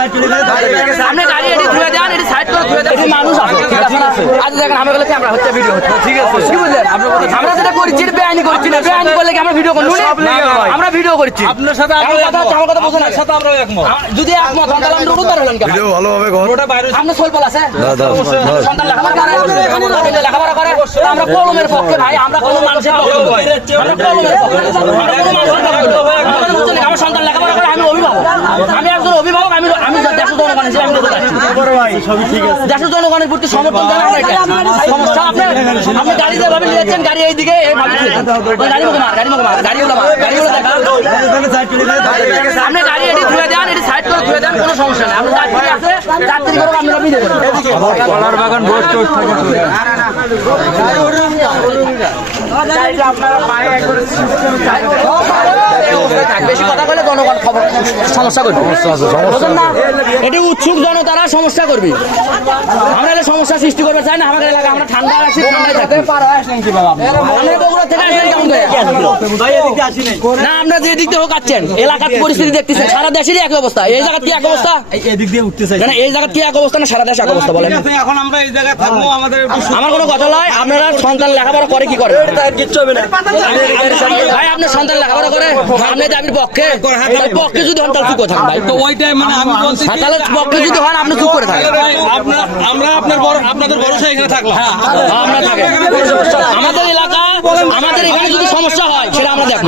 আপনি গাড়ি এটি ধুয়ে দেন এটি সাইড করে ধুয়ে দেন মানুষ আছে ঠিক আছে। আজ দেখেন আমি বলে ক্যামেরা হচ্ছে ভিডিও হচ্ছে ঠিক আছে। কি বুঝলেন? আমরা যেটা করছি বেআইনি করছি না। বেআইনি করলে কি আমরা ভিডিও করব? আমরা ভিডিও করছি। আপনার সাথে আমার কথা হচ্ছে, আমার কথা বোঝেন সাথে আমরা একমত। যদি একমত হন তাহলে আমরা উদ্ধার হলেন কেন? ভিডিও ভালোভাবে কর। ওটা বাইরে আপনার সোলপাল আছে। দাও, দাও, দাও। সন্তান লেখাপড়া করে লেখাপড়া করে। আমরা কলমের পক্ষে ভাই আমরা কোনো মানুষের পক্ষে আমরা কলমের পক্ষে আমরা কোনো মানুষের পক্ষে নই। আমাদের বুঝছেন, আমার সন্তান লেখাপড়া করে আমি অভিভাবক। আমি একজন অভিভাবক আমি দেশের জনগণের প্রতি সমর্থন জানান সমস্যা আপনি আপনি গাড়ি যেভাবে নিয়েছেন গাড়ি এইদিকে গাড়ি মুখে মার গাড়ি মুখে মার গাড়িগুলো মার আপনি গাড়ি এটি ধুয়ে দেন এটি সাইড করে ধুয়ে দেন কোনো সমস্যা নেই। আপনি যাত্রী আছে যাত্রী করে আপনি আপনি দেবেন কলার বাগান বস বেশি কথা বলে জনগণ খবর সমস্যা করবে। বুঝলেন না? এটি উৎসুক জনতারা সমস্যা করবে। আমরা এলে সমস্যা সৃষ্টি করবে চাই না? আমাদের এলাকা আমরা ঠান্ডা আছি ঠান্ডায় আমরা বগুড়া থেকে? না আমরা যে দিক দিয়ে হোক আসছেন এলাকার পরিস্থিতি দেখতেছেন সারা দেশেরই এক অবস্থা। এই জায়গা কি এক অবস্থা? এদিক দিয়ে উঠতে চাই না না, এই জায়গা কি এক অবস্থা না সারা দেশ এক অবস্থা বলেন। এখন আমরা এই জায়গায় থাকব আমাদের আমার কোনো কথা নয় আপনারা সন্তান লেখাপড়া করে কি করে ভাই আপনার সন্তান লেখাপড়া করে আপনি দাবির পক্ষে পক্ষে যদি হন তাহলে চুপ করে থাকেন ভাই। তো ওইটাই মানে আমি বলছি তাহলে পক্ষে যদি হন আপনি চুপ করে থাকেন। আমরা আপনার আপনাদের ভরসা এখানে থাকলাম। আমরা আমাদের এখানে যদি সমস্যা হয় সেটা আমরা দেখব।